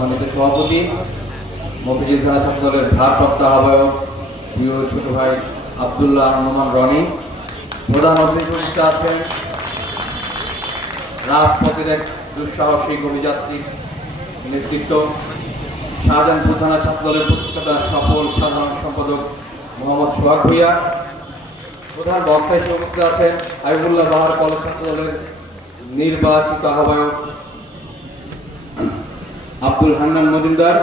সমিতির সভাপতি, মফিজুল থানা ছাত্র দলের ভারপ্রাপ্ত আহ্বায়ক, প্রিয় ছোট ভাই আবদুল্লাহ রহমান রনি, প্রধান অতিথি আছেন। রাজপথের এক দুঃসাহসিক অভিযাত্রী নেতৃত্ব, শাহজাহানপুর থানা ছাত্র দলের প্রতিষ্ঠাতা সফল সাধারণ সম্পাদক মোহাম্মদ সোহাগ ভুইয়া, প্রধান বক্তা হিসেবে উপস্থিত আছেন আইবুল্লাহ বাহার কলেজ ছাত্র দলের নির্বাচিত আহ্বায়ক আব্দুল হান্নান মজুমদার।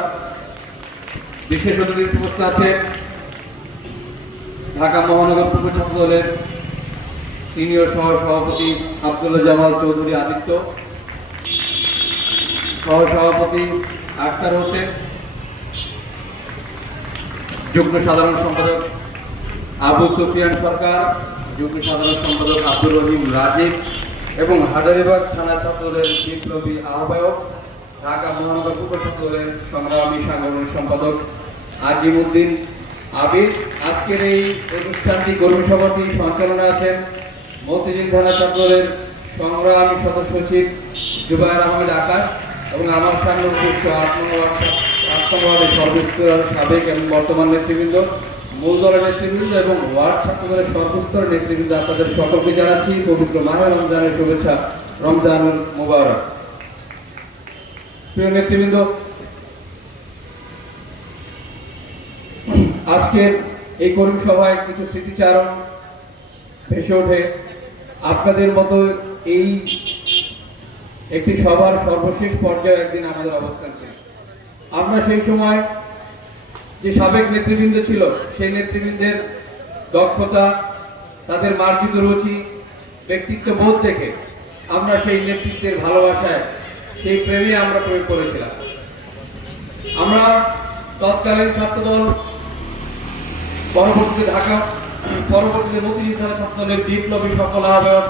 বিশেষ অতিথি উপস্থিত আছে ঢাকা মহানগর পূর্ব ছাত্র দলের সিনিয়র সহ সভাপতি আব্দুল্লাহ জামাল চৌধুরী আদিত্য, সহ সভাপতি আক্তার হোসেন, যুগ্ম সাধারণ সম্পাদক আবু সুফিয়ান সরকার, যুগ্ম সাধারণ সম্পাদক আব্দুর রহিম রাজীব এবং হাজারিবাগ থানা ছাত্রদের বিপ্লবী আহ্বায়ক ঢাকা মহানগর পূর্ব ছাত্রদের সংগ্রামী সাংগঠনিক সম্পাদক আজিম উদ্দিন আবির। আজকের এই অনুষ্ঠানটি কর্মী সভাটি সঞ্চালনা আছেন মতিঝিল থানা ছাত্রদের সংগ্রামী সদস্য সচিব জুবায়ের আহমেদ আকাশ এবং আমার সামনে নম্বর ওয়ার্ডের সর্বস্তরের সাবেক এবং বর্তমান নেতৃবৃন্দ, মূল দলের নেতৃবৃন্দ এবং ওয়ার্ড ছাত্র দলের সর্বস্তরের নেতৃবৃন্দ আপনাদের সকলকে জানাচ্ছি পবিত্র মাহে রমজানের শুভেচ্ছা, রমজানুল মুবারক। প্রিয় নেতৃবৃন্দ আজকের এই কর্মী সভায় কিছু স্মৃতিচারণ ভেসে ওঠে। আপনাদের মতো এই একটি সভার সর্বশেষ পর্যায়ে একদিন আমাদের অবস্থান ছিল। আমরা সেই সময় যে সাবেক নেতৃবৃন্দ ছিল, সেই নেতৃবৃন্দের দক্ষতা, তাদের মার্জিত রুচি ব্যক্তিত্ব বোধ দেখে আমরা সেই নেতৃত্বের ভালোবাসায় সেই প্রেমে আমরা প্রয়োগ করেছিলাম আমরা তৎকালীন ছাত্রদল, পরবর্তীতে ঢাকা, পরবর্তীতে থানা ছাত্রদলের বিপ্লবী সফল আহ্বায়ক,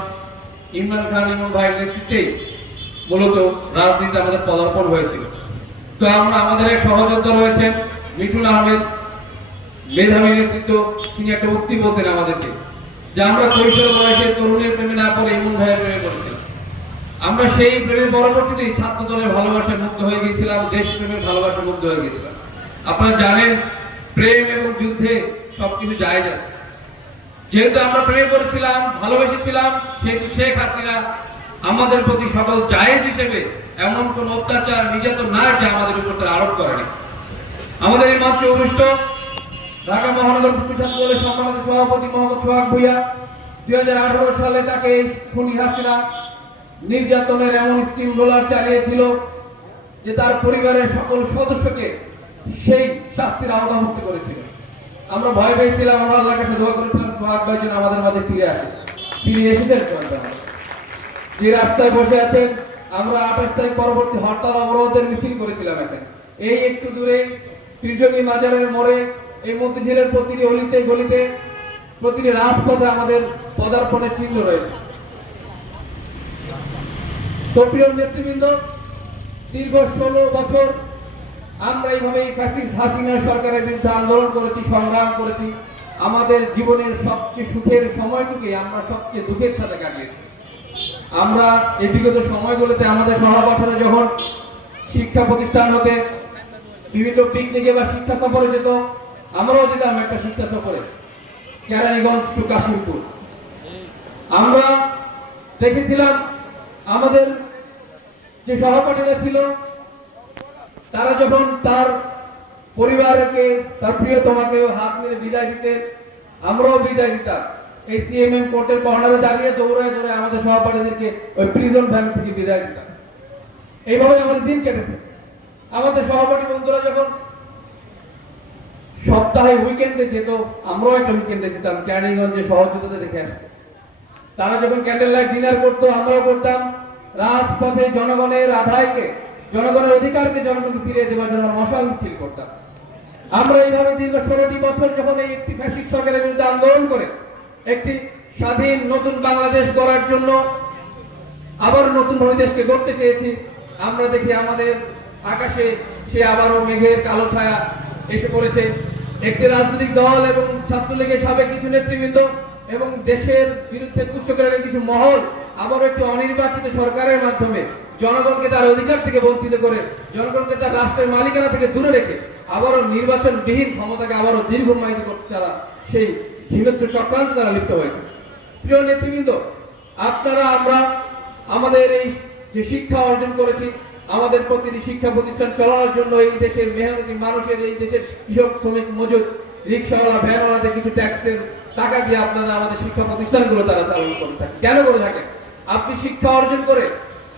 ইমরান খান ইমন ভাইয়ের নেতৃত্বেই মূলত রাজনীতিতে আমাদের পদার্পণ হয়েছিল। তো আমরা, আমাদের এক সহযোদ্ধা রয়েছেন মিঠুন আহমেদ, মেধাবী নেতৃত্ব, তিনি একটা উক্তি বলতেন আমাদেরকে যে আমরা কৈশোর বয়সে তরুণের প্রেমে না পড়ে ইমন ভাইয়ের প্রেমে পড়েছিলাম। আমরা সেই প্রেমের পরবর্তীতেই ছাত্র দলের ভালোবাসায় মুক্ত হয়ে গিয়েছিলাম দেশ প্রেমের ভালোবাসায় মুক্ত হয়ে গিয়েছিলাম। আপনারা জানেন, প্রেম এবং যুদ্ধে সবকিছু জায়েজ আছে। যেহেতু আমরা প্রেম করেছিলাম, ভালোবেসেছিলাম, সেহেতু শেখ হাসিনা আমাদের প্রতি সকল জায়েজ হিসেবে এমন কোন অত্যাচার নির্যাতন না যে আমাদের উপর তারা আরোপ করেনি আমাদের এই মঞ্চে অনুষ্ঠ ঢাকা মহানগর ছাত্র দলের সম্মানিত সভাপতি মোহাম্মদ সোহাগ ভুইয়া। দুই হাজার আঠারো সালে তাকে খুনি হাসিনা নির্যাতনের এমন স্টিম রোলার চালিয়েছিল যে তার পরিবারের সকল সদস্যকে সেই শাস্তির আওতামুক্ত করেছিল। আমরা ভয় পেয়েছিলাম, আমরা আল্লাহর কাছে দোয়া করেছিলাম, সোহাগ ভাই যেন আমাদের মাঝে ফিরে আসে। ফিরে এসেছেন যে রাস্তায় বসে আছেন, আমরা আঠাশ তারিখ পরবর্তী হরতাল অবরোধের মিছিল করেছিলাম এখানে এই একটু দূরে পীরজমি মাজারের মোড়ে, এই মতিঝিলের প্রতিটি অলিতে গলিতে, প্রতিটি রাজপথে আমাদের পদার্পণের চিহ্ন রয়েছে। প্রিয় নেতৃবৃন্দ, দীর্ঘ ষোলো বছর আমরা এইভাবে এই হাসিনা সরকারের বিরুদ্ধে আন্দোলন করেছি, সংগ্রাম করেছি। আমাদের জীবনের সবচেয়ে সুখের সময়টুকুই আমরা সবচেয়ে দুঃখের সাথে কাটিয়েছি। আমরা এই বিগত সময়গুলোতে আমাদের সহপাঠীরা যখন শিক্ষা প্রতিষ্ঠান হতে বিভিন্ন পিকনিকে বা শিক্ষা সফরে যেত, আমরাও যেতাম একটা শিক্ষা সফরে, কেরানীগঞ্জ টু কাশিমপুর। আমরা দেখেছিলাম আমাদের যে সহপাঠীরা ছিল, তারা যখন তার পরিবারকে, তার প্রিয়তমাকে হাত মেরে বিদায় দিতে, আমরাও বিদায় দিতাম এই সিএমএম কোর্টের কর্নারে দাঁড়িয়ে দৌড়ায় দৌড়ায় আমাদের সহপাঠীদেরকে ওই প্রিজন ভ্যান থেকে বিদায় দিতাম এইভাবে আমাদের দিন কেটেছে। আমাদের সহপাঠী বন্ধুরা যখন সপ্তাহে উইকেন্ডে যেত, আমরাও একটা উইকেন্ডে যেতাম। ক্যানিগঞ্জে সহযোগিতা দেখে আসতাম তারা যখন ক্যান্ডেল লাইট ডিনার করতো, আমরাও করতাম। রাজপথে জনগণের আদায়কে, জনগণের অধিকারকে জনগণকে ফিরিয়ে দেওয়ার জন্য মশাল মিছিল করতাম। আমরা এইভাবে দীর্ঘ ষোলোটি বছর যখন এই একটি ফ্যাসিস্ট সরকারের বিরুদ্ধে আন্দোলন করে, একটি স্বাধীন নতুন বাংলাদেশ গড়ার জন্য আবার নতুন দেশকে গড়তে চেয়েছি, আমরা দেখি আমাদের আকাশে সে আবারও মেঘের কালো ছায়া এসে পড়েছে। একটি রাজনৈতিক দল এবং ছাত্রলীগের সাবেক কিছু নেতৃবৃন্দ এবং দেশের বিরুদ্ধে কুচ্ছ কিছু মহল আবারও একটি অনির্বাচিত সরকারের মাধ্যমে জনগণকে তার অধিকার থেকে বঞ্চিত করে, জনগণকে তার রাষ্ট্রের মালিকানা থেকে দূরে রেখে আবারও নির্বাচনবিহীন ক্ষমতাকে আবারও দীর্ঘমায়িত করতে তারা সেই হিংস্র চক্রান্ত তারা লিপ্ত হয়েছে। প্রিয় নেতৃবৃন্দ, আপনারা, আমরা, আমাদের এই যে শিক্ষা অর্জন করেছি, আমাদের প্রতিটি শিক্ষা প্রতিষ্ঠান চালানোর জন্য এই দেশের মেহনতি মানুষের, এই দেশের কৃষক, শ্রমিক, মজুর, রিক্সাওয়ালা, ভ্যানওয়ালাদের কিছু ট্যাক্সের টাকা দিয়ে আপনারা আমাদের শিক্ষা প্রতিষ্ঠানগুলো তারা চালন করে থাকে। কেন করে থাকে? আপনি শিক্ষা অর্জন করে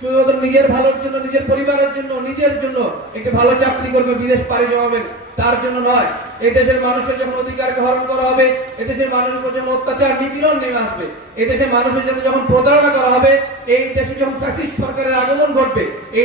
শুধুমাত্র নিজের ভালোর জন্য, নিজের পরিবারের জন্য, নিজের জন্য একটি ভালো চাকরি করবে, বিদেশ পাড়ি জমাবেন, তার জন্য নয়। এই দেশের মানুষের যখন অধিকারকে হরণ করা হবে এদেশের মানুষের উপর যখন অত্যাচার, নিপীড়ন নেমে আসবে এদেশের মানুষের সাথে যখন প্রতারণা করা হবে, এই দেশে যখন ফ্যাসিস্ট সরকারের আগমন ঘটবে, এই